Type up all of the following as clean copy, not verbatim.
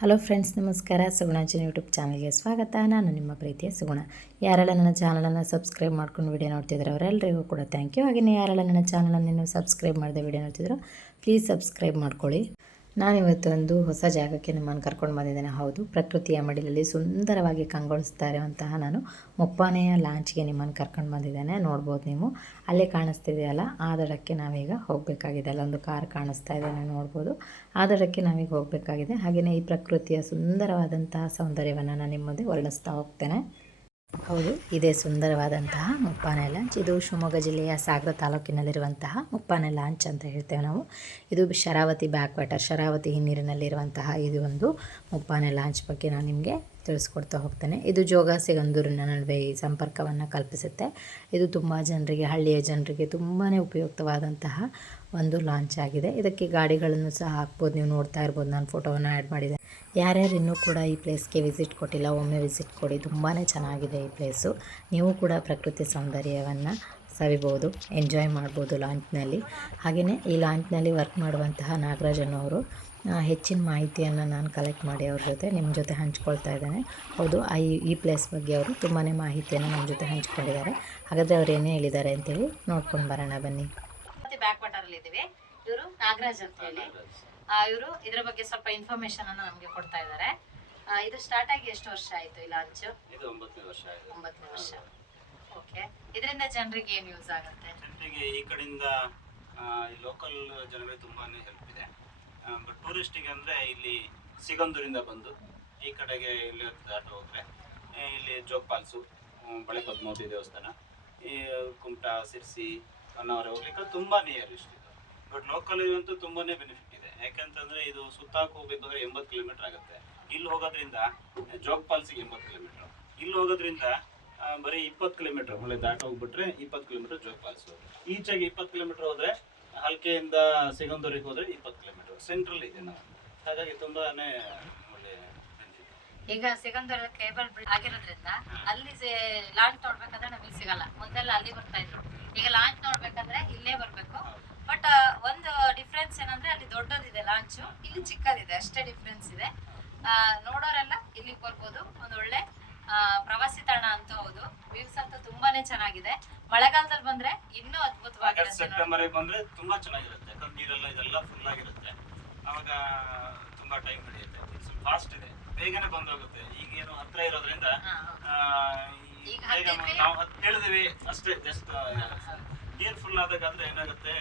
Hello friends, ನಮಸ್ಕಾರ. ಸುಗುಣಾಚಿನ YouTube ಚಾನಲ್ಗೆ ಸ್ವಾಗತ. ನಾನು ನಿಮ್ಮ ಪ್ರೀತಿಯ ಸುಗುಣ. ಯಾರೆಲ್ಲ ನನ್ನ ಚಾನಲನ್ನು ಸಬ್ಸ್ಕ್ರೈಬ್ ಮಾಡ್ಕೊಂಡು ವಿಡಿಯೋ ನೋಡ್ತಿದ್ರು ಅವರೆಲ್ಲರಿಗೂ ಕೂಡ ಥ್ಯಾಂಕ್ ಯು. ಹಾಗೆಯೇ ಯಾರೆಲ್ಲ ನನ್ನ ಚಾನಲನ್ನು ಇನ್ನೂ ಸಬ್ಸ್ಕ್ರೈಬ್ ಮಾಡದೆ ವಿಡಿಯೋ ನೋಡ್ತಿದ್ರು ಪ್ಲೀಸ್ ಸಬ್ಸ್ಕ್ರೈಬ್ ಮಾಡ್ಕೊಳ್ಳಿ. ನಾನಿವತ್ತು ಒಂದು ಹೊಸ ಜಾಗಕ್ಕೆ ನಿಮ್ಮನ್ನು ಕರ್ಕೊಂಡು ಬಂದಿದ್ದೇನೆ. ಹೌದು, ಪ್ರಕೃತಿಯ ಮಡಿಲಲ್ಲಿ ಸುಂದರವಾಗಿ ಕಂಗೊಳಿಸ್ತಾ ಇರುವಂತಹ ನಾನು ಮುಪ್ಪಾನೆಯ ಲಾಂಚ್ಗೆ ನಿಮ್ಮನ್ನು ಕರ್ಕೊಂಡು ಬಂದಿದ್ದೇನೆ. ನೋಡ್ಬೋದು ನೀವು ಅಲ್ಲೇ ಕಾಣಿಸ್ತಿದೆಯಲ್ಲ, ಆ ದಡಕ್ಕೆ ನಾವೀಗ ಹೋಗಬೇಕಾಗಿದೆ. ಅಲ್ಲೊಂದು ಕಾರ್ ಕಾಣಿಸ್ತಾ ಇದೆ, ನೀವು ನೋಡ್ಬೋದು. ಆ ದಡಕ್ಕೆ ನಾವೀಗ ಹೋಗಬೇಕಾಗಿದೆ. ಹಾಗೆಯೇ ಈ ಪ್ರಕೃತಿಯ ಸುಂದರವಾದಂತಹ ಸೌಂದರ್ಯವನ್ನು ನಾನು ನಿಮ್ಮ ಮುಂದೆ ವರ್ಣಿಸ್ತಾ ಹೋಗ್ತೇನೆ. ಹೌದು, ಇದೇ ಸುಂದರವಾದಂತಹ ಮುಪ್ಪಾನೆ ಲಾಂಚ್. ಇದು ಶಿವಮೊಗ್ಗ ಜಿಲ್ಲೆಯ ಸಾಗರ ತಾಲೂಕಿನಲ್ಲಿರುವಂತಹ ಮುಪ್ಪಾನೆ ಲಾಂಚ್ ಅಂತ ಹೇಳ್ತೇವೆ ನಾವು. ಇದು ಶರಾವತಿ ಬ್ಯಾಕ್ ವಾಟರ್, ಶರಾವತಿ ಹಿನ್ನೀರಿನಲ್ಲಿರುವಂತಹ ಇದು ಒಂದು ಮುಪ್ಪಾನೆ ಲಾಂಚ್ ಬಗ್ಗೆ ನಾನು ನಿಮಗೆ ತಿಳಿಸ್ಕೊಡ್ತಾ ಹೋಗ್ತೇನೆ. ಇದು ಜೋಗ ಸಿಗಂದೂರಿನ ನಡುವೆ ಈ ಸಂಪರ್ಕವನ್ನು ಕಲ್ಪಿಸುತ್ತೆ. ಇದು ತುಂಬ ಜನರಿಗೆ, ಹಳ್ಳಿಯ ಜನರಿಗೆ ತುಂಬಾ ಉಪಯುಕ್ತವಾದಂತಹ ಒಂದು ಲಾಂಚ್ ಆಗಿದೆ. ಇದಕ್ಕೆ ಗಾಡಿಗಳನ್ನು ಸಹ ಹಾಕ್ಬೋದು. ನೀವು ನೋಡ್ತಾ ಇರ್ಬೋದು, ನಾನು ಫೋಟೋವನ್ನು ಆ್ಯಡ್ ಮಾಡಿದೆ. ಯಾರ್ಯಾರು ಇನ್ನೂ ಕೂಡ ಈ ಪ್ಲೇಸ್ಗೆ ವಿಸಿಟ್ ಕೊಟ್ಟಿಲ್ಲ, ಒಮ್ಮೆ ವಿಸಿಟ್ ಕೊಡಿ. ತುಂಬಾ ಚೆನ್ನಾಗಿದೆ ಈ ಪ್ಲೇಸು. ನೀವು ಕೂಡ ಪ್ರಕೃತಿ ಸೌಂದರ್ಯವನ್ನು ಸವಿಬೋದು, ಎಂಜಾಯ್ ಮಾಡ್ಬೋದು ಲಾಂಚ್ನಲ್ಲಿ. ಹಾಗೆಯೇ ಈ ಲಾಂಚ್ನಲ್ಲಿ ವರ್ಕ್ ಮಾಡುವಂತಹ ನಾಗರಾಜ್ ಅನ್ನೋರು ಹೆಚ್ಚಿನ ಮಾಹಿತಿಯನ್ನು ನಾನು ಕಲೆಕ್ಟ್ ಮಾಡಿ ಅವ್ರ ಜೊತೆ ನಿಮ್ಮ ಜೊತೆ ಹಂಚ್ಕೊಳ್ತಾ ಇದ್ದೇನೆ. ಹೌದು, ಈ ಪ್ಲೇಸ್ ಬಗ್ಗೆ ಅವರು ತುಂಬಾ ಮಾಹಿತಿಯನ್ನು ನಮ್ಮ ಜೊತೆ ಹಂಚ್ಕೊಂಡಿದ್ದಾರೆ. ಹಾಗಾದರೆ ಅವ್ರು ಏನೇ ಹೇಳಿದ್ದಾರೆ ಅಂತೇಳಿ ನೋಡ್ಕೊಂಡು ಬರೋಣ ಬನ್ನಿ. ಬ್ಯಾಕ್ ವಾಟರ್ ಇದ್ದೀವಿ. ಇವರು ನಾಗರಾಜ್ ಅಂತ ಹೇಳಿ, ಇವರು ಇದರ ಬಗ್ಗೆ ಸ್ವಲ್ಪ ಇನ್ಫಾರ್ಮೇಶನ್ ಅನ್ನು ನಮಗೆ ಕೊಡ್ತಾ ಇದ್ದಾರೆ. ಇದು ಸ್ಟಾರ್ಟ್ ಆಗಿ ಎಷ್ಟು ವರ್ಷ ಆಯ್ತು ಈ ಲಾಂಚ್? ಇದು 9ನೇ ವರ್ಷ ಆಗಿದೆ. 9ನೇ ವರ್ಷ. ಓಕೆ, ಇದರಿಂದ ಜನರಿಗೆ ಏನು ಯೂಸ್ ಆಗುತ್ತೆ? ಜನರಿಗೆ ಈ ಕಡೆಯಿಂದ ಲೋಕಲ್ ಜನರಿಗೆ ತುಂಬಾನೇ ಹೆಲ್ಪ್ ಇದೆ. ಬಟ್ ಟೂರಿಸ್ಟಿಗೆ ಅಂದ್ರೆ ಇಲ್ಲಿ ಸಿಗಂದೂರಿಂದ ಬಂದು ಈ ಕಡೆಗೆ ಇಲ್ಲಿ ದಾಟ ಹೋದ್ರೆ ಇಲ್ಲಿ ಜೋಗ್ ಫಾಲ್ಸು, ಬಳೆ ಪದ್ಮಾವತಿ ದೇವಸ್ಥಾನ, ಈ ಕುಮಟಾ, ಸಿರ್ಸಿ, ಹೊನ್ನಾವರ ಹೋಗ್ಲಿಕ್ಕೆ ತುಂಬಾ ನಿಯರ್ ಇಷ್ಟು. ಬಟ್ ಲೋಕಲ್ ಅಂತೂ ತುಂಬಾನೇ ಬೆನಿಫಿಟ್ ಇದೆ. ಯಾಕಂತಂದ್ರೆ ಇದು ಸುತ್ತಾಕ್ ಹೋಗ್ಬೇಕಂದ್ರೆ 80 ಕಿಲೋಮೀಟರ್ ಆಗುತ್ತೆ. ಇಲ್ಲಿ ಹೋಗೋದ್ರಿಂದ ಜೋಗ್ ಫಾಲ್ಸ್ಗೆ 80 ಕಿಲೋಮೀಟರ್, ಇಲ್ಲಿ ಹೋಗೋದ್ರಿಂದ ಬರೀ 20 ಕಿಲೋಮೀಟರ್ ಒಳ್ಳೆ ದಾಟ ಹೋಗ್ಬಿಟ್ರೆ 20 ಕಿಲೋಮೀಟರ್ ಜೋಗ್ ಫಾಲ್ಸ್. ಈಚೆಗೆ 20 ಕಿಲೋಮೀಟರ್ ಹೋದ್ರೆ ಹಲ್ಕೆಯಿಂದ ಸಿಗಂದೂರಿಗೆ ಹೋದ್ರೆ 20 ಕಿಲೋಮೀಟರ್ ಸೆಂಟ್ರಲ್ ಇದೆ ನಾವು. ಹಾಗಾಗಿ ತುಂಬಾನೇ ಒಳ್ಳೆ. ಈಗ ಸಿಗಂದೂರ ಕೇಬಲ್ ಬ್ರಿಡ್ಜ್ ಆಗಿರೋದ್ರಿಂದ ಅಲ್ಲಿ ಲಾಂಚ್ ನೋಡ್ಬೇಕಂದ್ರೆ ನಮಗೆ ಸಿಗಲ್ಲ. ಮೊದಲೆಲ್ಲ ಅಲ್ಲಿ ಬರ್ತಾ ಇದ್ರು, ಈಗ ಲಾಂಚ್ ನೋಡ್ಬೇಕಂದ್ರೆ ಇಲ್ಲೇ ಬರ್ಬೇಕು. ಬಟ್ ಒಂದು ಡಿಫ್ರೆನ್ಸ್ ಏನಂದ್ರೆ ಅಲ್ಲಿ ದೊಡ್ಡದಿದೆ ಲಾಂಚು, ಇಲ್ಲಿ ಚಿಕ್ಕದಿದೆ, ಅಷ್ಟೇ ಡಿಫ್ರೆನ್ಸ್ ಇದೆ. ನೋಡೋರೆಲ್ಲ ಇಲ್ಲಿಗೆ ಬರ್ಬೋದು. ಒಂದು ಒಳ್ಳೆ ಪ್ರವಾಸಿ ತಾಣ ಅಂತ. ಹೌದು, ವ್ಯೂಸ್ ಅಂತೂ ತುಂಬಾನೇ ಚೆನ್ನಾಗಿದೆ. ಮಳೆಗಾಲದಲ್ಲಿ ಬಂದ್ರೆ ಇನ್ನೂ ಅದ್ಭುತವಾಗಿರುತ್ತೆ. ಸೆಪ್ಟೆಂಬರ್ ಬಂದ್ರೆ ತುಂಬಾ ಚೆನ್ನಾಗಿರುತ್ತೆ. ಯಾಕಂದ್ರೆ ನೀರೆಲ್ಲ ಇದೆಲ್ಲ ಫುಲ್ ಆಗಿರುತ್ತೆ. ಅವಾಗ ತುಂಬಾ ಟೈಮ್ ಹಿಡಿಯುತ್ತೆ. ಫಾಸ್ಟ್ ಇದೆ, ಬೇಗನೆ ಬಂದೋಗುತ್ತೆ. ಈಗೇನು ಹತ್ರ ಇರೋದ್ರಿಂದ ನಾವು ಹೇಳಿದ್ವಿ ಅಷ್ಟೇ. ಜಸ್ಟ್ ನೀರ್ ಫುಲ್ ಆದಾಗಾದ್ರೆ ಏನಾಗುತ್ತೆ,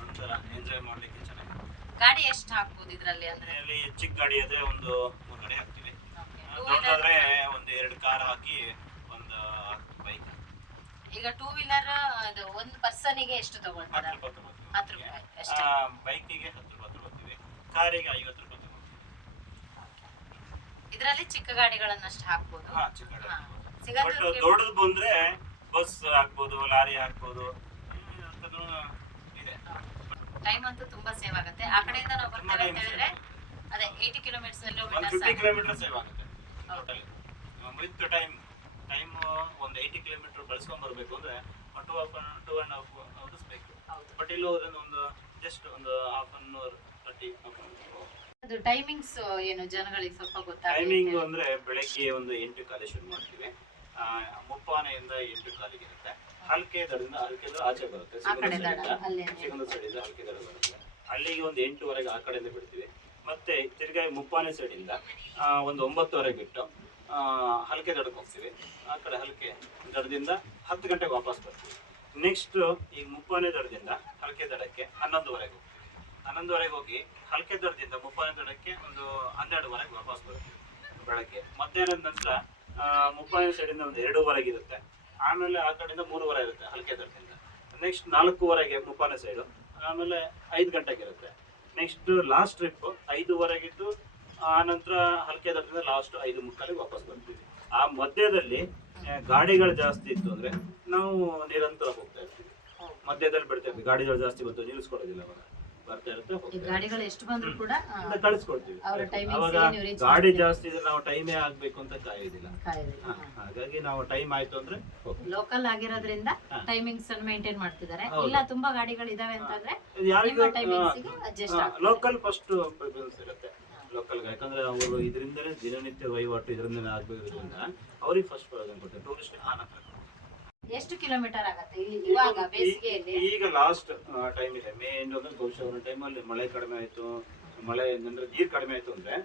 ಒಂಥರ ಎಂಜಾಯ್ ಮಾಡ್ಲಿಕ್ಕೆ ಚೆನ್ನಾಗಿದೆ. ಗಾಡಿ ಎಷ್ಟು ಹಾಕ್ಬೋದು ಇದರಲ್ಲಿ? ಅಂದ್ರೆ ಇಲ್ಲಿ ಚಿಕ್ಕ ಗಾಡಿ ಆದ್ರೆ ಒಂದು 3 ಗಾಡಿ ಹಾಕ್ತಿವಿ. ದೊಡ್ಡದಾದ್ರೆ ಒಂದು 2 ಕಾರ್ ಹಾಕಿ ಒಂದು ಬೈಕ್. ಈಗ 2 ವೀಲರ್ ಒಂದು ಪರ್ಸನಿಗೆ ಎಷ್ಟು ತಗೊಳ್ತಾರೆ? 10 ರೂಪಾಯಿ ಅಷ್ಟೇ. ಬೈಕಿಗೆ 10 ರೂಪಾಯಿ ತಗೊಳ್ತೀವಿ, ಕಾರಿಗೆ 50 ರೂಪಾಯಿ ತಗೊಳ್ತೀವಿ. ಇದರಲ್ಲಿ ಚಿಕ್ಕ ಗಾಡಿಗಳನ್ನಷ್ಟು ಹಾಕ್ಬೋದು. ಬಟ್ ದೊಡ್ಡದು ಬಂದ್ರೆ ಬಸ್ ಹಾಕ್ಬೋದು, ಲಾರಿ ಹಾಕ್ಬೋದು. ಟೈಮ್ ಅಂತೂ ತುಂಬಾ ಸೇವ್ ಆಗುತ್ತೆ. ಆ ಕಡೆಯಿಂದ ನಾವು ಬರ್ತೇವೆ ಅಂತ ಹೇಳಿದ್ರೆ ಅದೇ 80 ಕಿಲೋಮೀಟರ್ಸ್ 50 ಕಿಲೋಮೀಟರ್ ಸೇವ್ ಆಗುತ್ತೆ ಟೋಟಲಿ. ವಿತ್ ಟೈಮ್ ಒಂದು 80 ಕಿಲೋಮೀಟರ್ ಬಳಸ್ಕೊಂಡ್ ಬರ್ಬೇಕು ಅಂದ್ರೆ 2.5 hours ಬೇಕು. ಬಟ್ ಇಲ್ಲಿ ಹೋದ್ರೆ ಒಂದು ಜಸ್ಟ್ ಒಂದು ಹಾಫ್ ಅನ್ ಅವರ್ 30. ಅದು ಟೈಮಿಂಗ್ಸ್ ಏನು ಜನಗಳಿಗೆ ಸ್ವಲ್ಪ ಗೊತ್ತಾಗುತ್ತೆ? ಟೈಮಿಂಗ್ ಅಂದ್ರೆ ಬೆಳಗ್ಗೆ ಒಂದು 8 ಕಾಲಿಗೆ ಶುರು ಮಾಡ್ತೀವಿ. ಮುಪ್ಪಾನೆಯಿಂದ 8 ಕಾಲಿಗೆ ಇರುತ್ತೆ. ಹಲ್ಕೆ ದಡದಿಂದ ಆಚೆ ಬರುತ್ತೆ. ಸಿಗಂದೂರು ಸೈಡಿಂದ ಹಲ್ಕೆ ದಡ ಬರುತ್ತೆ. ಅಲ್ಲಿಗೆ ಒಂದು 8ವರೆಗೆ ಆ ಕಡೆಯಿಂದ ಬಿಡ್ತೀವಿ. ಮತ್ತೆ ತಿರ್ಗಾ ಮುಪ್ಪಾನೆ ಸೈಡಿಂದ ಒಂದು 9ವರೆಗೆ ಬಿಟ್ಟು ಹಲ್ಕೆ ದಡಕ್ಕೆ ಹೋಗ್ತೀವಿ. ಆ ಕಡೆ ಹಲ್ಕೆ ದಡದಿಂದ 10 ಗಂಟೆಗೆ ವಾಪಸ್ ಬರ್ತೀವಿ. ನೆಕ್ಸ್ಟ್ ಈಗ ಮುಪ್ಪಾನೆ ದಡದಿಂದ ಹಲ್ಕೆ ದಡಕ್ಕೆ 11ವರೆಗೆ ಹೋಗ್ತೀವಿ. 11ವರೆಗೆ ಹೋಗಿ ಹಲ್ಕೆ ದಡದಿಂದ ಮುಪ್ಪಾನೆ ದಡಕ್ಕೆ ಒಂದು 12ವರೆಗೆ ವಾಪಸ್ ಬರ್ತೀವಿ ಬೆಳಗ್ಗೆ. ಮಧ್ಯಾಹ್ನದ ನಂತರ ಮುಪ್ಪಾನೆ ಸೈಡಿಂದ ಒಂದು 2ವರೆಗೆ ಇರುತ್ತೆ. ಆಮೇಲೆ ಆ ಕಡೆಯಿಂದ 3ವರೆ ಇರುತ್ತೆ ಹಲ್ಕೆ ದಡದಿಂದ. Next 4ವರೆಗೆ Muppane side. ಆಮೇಲೆ 5 ಗಂಟೆಗೆ ಇರುತ್ತೆ. ನೆಕ್ಸ್ಟ್ ಲಾಸ್ಟ್ ಟ್ರಿಪ್ 5ವರೆಗಿದ್ದು ಆನಂತರ ಹಲ್ಕೆ ದಡದಿಂದ ಲಾಸ್ಟ್ 5:45 ವಾಪಸ್ ಬರ್ತೀವಿ. ಆ ಮಧ್ಯದಲ್ಲಿ ಗಾಡಿಗಳು ಜಾಸ್ತಿ ಇತ್ತು ಅಂದ್ರೆ ನಾವು ನಿರಂತರ ಹೋಗ್ತಾ ಇರ್ತೀವಿ. ಮಧ್ಯದಲ್ಲಿ ಬಿಡ್ತಾ ಇರ್ತೀವಿ. ಗಾಡಿಗಳು ಜಾಸ್ತಿ ಬಂತು ನಿಲ್ಲಿಸ್ಕೊಡೋದಿಲ್ಲ, ಅವಾಗ ಬರ್ತಾ ಇರುತ್ತೆ. ಗಾಡಿಗಳು ಎಷ್ಟು ಬಂದ್ರು ಕೂಡ ಕಳಿಸ್ಕೊಡ್ತೀವಿ. ಅವಾಗ ಗಾಡಿ ಜಾಸ್ತಿ ಇದ್ರೆ ನಾವು ಟೈಮೇ ಆಗ್ಬೇಕು ಅಂತ ಕಾಯೋದಿಲ್ಲ. ಹಾಗಾಗಿ ನಾವು ಟೈಮ್ ಆಯ್ತು ಅಂದ್ರೆ ಲೋಕಲ್ ಆಗಿರೋದ್ರಿಂದ ಟೈಮಿಂಗ್ಸ್ ಅನ್ನು ಮೇಂಟೈನ್ ಮಾಡ್ತಿದ್ದಾರೆ. ಇಲ್ಲ ತುಂಬಾ ಗಾಡಿಗಳು ಇದಾವೆ ಅಂತಂದ್ರೆ ಲೋಕಲ್ ಫಸ್ಟ್ ಪ್ರಿಫರೆನ್ಸ್ ಇರುತ್ತೆ. ಲೋಕಲ್ ಯಾಕಂದ್ರೆ ಅವರು ಇದರಿಂದಲೇ ದಿನನಿತ್ಯ ವಹಿವಾಟು ಇದರಿಂದಲೇ ಆಗಬೇಕಿರೋದ್ರಿಂದ ಅವ್ರಿಗೆ ಫಸ್ಟ್ ಪ್ರಾಧಾನ್ಯ ಕೊಡ್ತಾರೆ. ಟೂರಿಸ್ಟ್ ಆನಂತರ ಎಷ್ಟು ಕಿಲೋಮೀಟರ್ ಆಗತ್ತೆ ಇಲ್ಲಿ ಇವಾಗ ಬೇಸಿಗೆಯಲ್ಲಿ? ಈಗ ಲಾಸ್ಟ್ ಟೈಮ್ ಇದೆ, ಮೇ ಎಂಡ್ ಬಹುಶಃ ಒಂದು ಟೈಮಲ್ಲಿ ಮಳೆ ಕಡಿಮೆ ಆಯಿತು, ಮಳೆ ಅಂದ್ರೆ ನೀರು ಕಡಿಮೆ ಆಯಿತು ಅಂದರೆ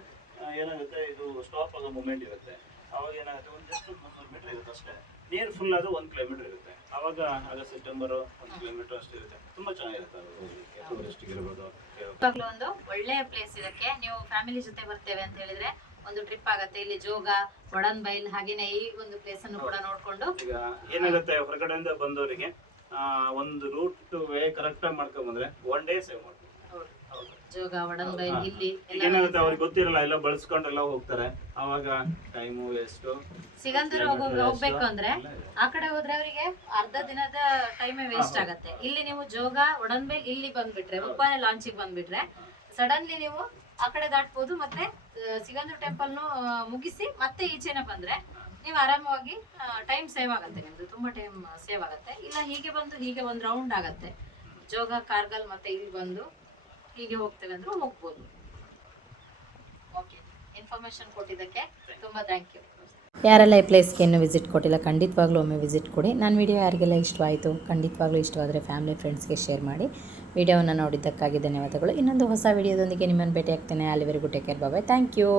ಏನಾಗುತ್ತೆ, ಇದು ಸ್ಟಾಪ್ ಆಗೋ ಮೂಮೆಂಟ್ ಇರುತ್ತೆ. ಅವಾಗ ಏನಾಗುತ್ತೆ, ಒಂದು ಜಸ್ಟ್ 300 ಮೀಟರ್ ಇರುತ್ತೆ ಅಷ್ಟೇ, ನೀರು ಫುಲ್ ಅದು 1 ಕಿಲೋಮೀಟರ್ ಇರುತ್ತೆ. ಅವಾಗ ಆಗಸ್ಟ್ ಸೆಪ್ಟೆಂಬರ್ 1 ಕಿಲೋಮೀಟರ್ ಅಷ್ಟೇ ಇರುತ್ತೆ. ತುಂಬ ಚೆನ್ನಾಗಿರುತ್ತೆ ಅದು ಹೋಗ್ಲಿಕ್ಕೆ, ಟೂರಿಸ್ಟ್ಗೆ ಇರ್ಬೋದು. ಇವಾಗಲೂ ಒಂದು ಒಳ್ಳೆಯ ಪ್ಲೇಸ್ ಇದಕ್ಕೆ. ನೀವು ಫ್ಯಾಮಿಲಿ ಜೊತೆ ಬರ್ತೇವೆ ಅಂತ ಹೇಳಿದ್ರೆ ಒಂದು ಟ್ರಿಪ್ ಆಗತ್ತೆ. ಇಲ್ಲಿ ಜೋಗ, ಒಡನ್ಬೈಲ್, ಹಾಗೇನೆ ಈ ಒಂದು ಪ್ಲೇಸ್ ಅನ್ನು ಕೂಡ ನೋಡ್ಕೊಂಡು ಈಗ ಏನಾಗುತ್ತೆ, ಹೊರಗಡೆಯಿಂದ ಬಂದವರಿಗೆ ಒಂದು ರೂಟ್ ವೇ ಕರೆಕ್ಟ್ ಆಗಿ ಮಾಡ್ಕೊಂಡ್ ಬಂದ್ರೆ 1 ಡೇ ಸೇವ್ ಮಾಡ್ತೀವಿ. ಜೋಗ, ಒಡನ್ಬೈಲ್ ಇಲ್ಲಿ ಏನಾಗುತ್ತೆ, ಅವ್ರಿಗೆ ಗೊತ್ತಿರಲ್ಲ, ಎಲ್ಲ ಬಳಸ್ಕೊಂಡೆಲ್ಲ ಹೋಗ್ತಾರೆ, ಅವಾಗ ಟೈಮು ವೇಸ್ಟ್. ಸಿಗಂದೂರು ಹೋಗ್ಬೇಕು ಅಂದ್ರೆ ಆ ಕಡೆ ಹೋದ್ರೆ ಅವರಿಗೆ ಅರ್ಧ ದಿನದ ಟೈಮೇ ವೇಸ್ಟ್ ಆಗತ್ತೆ. ಇಲ್ಲಿ ನೀವು ಜೋಗ, ಒಡನ್ಬೈಲ್ ಇಲ್ಲಿ ಬಂದ್ಬಿಟ್ರೆ, ಉಪ್ಪಾನೆ ಲಾಂಚಿಗೆ ಬಂದ್ಬಿಟ್ರೆ ಸಡನ್ಲಿ ನೀವು ಆ ಕಡೆ ದಾಟ್ಬೋದು. ಮತ್ತೆ ಸಿಗಂದೂರು ಟೆಂಪಲ್ನು ಮುಗಿಸಿ ಮತ್ತೆ ಈಚೆನ ಬಂದ್ರೆ ನೀವು ಆರಾಮವಾಗಿ ಟೈಮ್ ಸೇವ್ ಆಗತ್ತೆ, ನಿಮ್ದು ತುಂಬಾ ಟೈಮ್ ಸೇವ್ ಆಗತ್ತೆ. ಇಲ್ಲ ಹೀಗೆ ಬಂದು ಹೀಗೆ ಒಂದು ರೌಂಡ್ ಆಗತ್ತೆ, ಜೋಗ, ಕಾರ್ಗಲ್ ಮತ್ತೆ ಇಲ್ಲಿ ಬಂದು ಹೀಗೆ ಹೋಗ್ತೇವೆ ಅಂದ್ರೂ ಹೋಗ್ಬೋದು. ಓಕೆ, ಇನ್ಫಾರ್ಮೇಶನ್ ಕೊಟ್ಟಿದ್ದಕ್ಕೆ ತುಂಬ ಥ್ಯಾಂಕ್ ಯು. ಯಾರೆಲ್ಲ ಈ ಪ್ಲೇಸ್ಗೆ ಇನ್ನೂ ವಿಸಿಟ್ ಕೊಟ್ಟಿಲ್ಲ ಖಂಡಿತವಾಗ್ಲೂ ಒಮ್ಮೆ ವಿಸಿಟ್ ಕೊಡಿ. ನನ್ನ ವಿಡಿಯೋ ಯಾರಿಗೆಲ್ಲ ಇಷ್ಟವಾಯಿತು, ಖಂಡಿತವಾಗ್ಲೂ ಇಷ್ಟವಾದರೆ ಫ್ಯಾಮಿಲಿ ಫ್ರೆಂಡ್ಸ್ಗೆ ಶೇರ್ ಮಾಡಿ. ವಿಡಿಯೋವನ್ನು ನೋಡಿದ್ದಕ್ಕಾಗಿ ಧನ್ಯವಾದಗಳು. ಇನ್ನೊಂದು ಹೊಸ ವಿಡಿಯೋದೊಂದಿಗೆ ನಿಮ್ಮನ್ನು ಭೇಟಿ ಆಗ್ತೇನೆ. ಅಲ್ಲಿವರೆಗೂ take care, bye, thank you.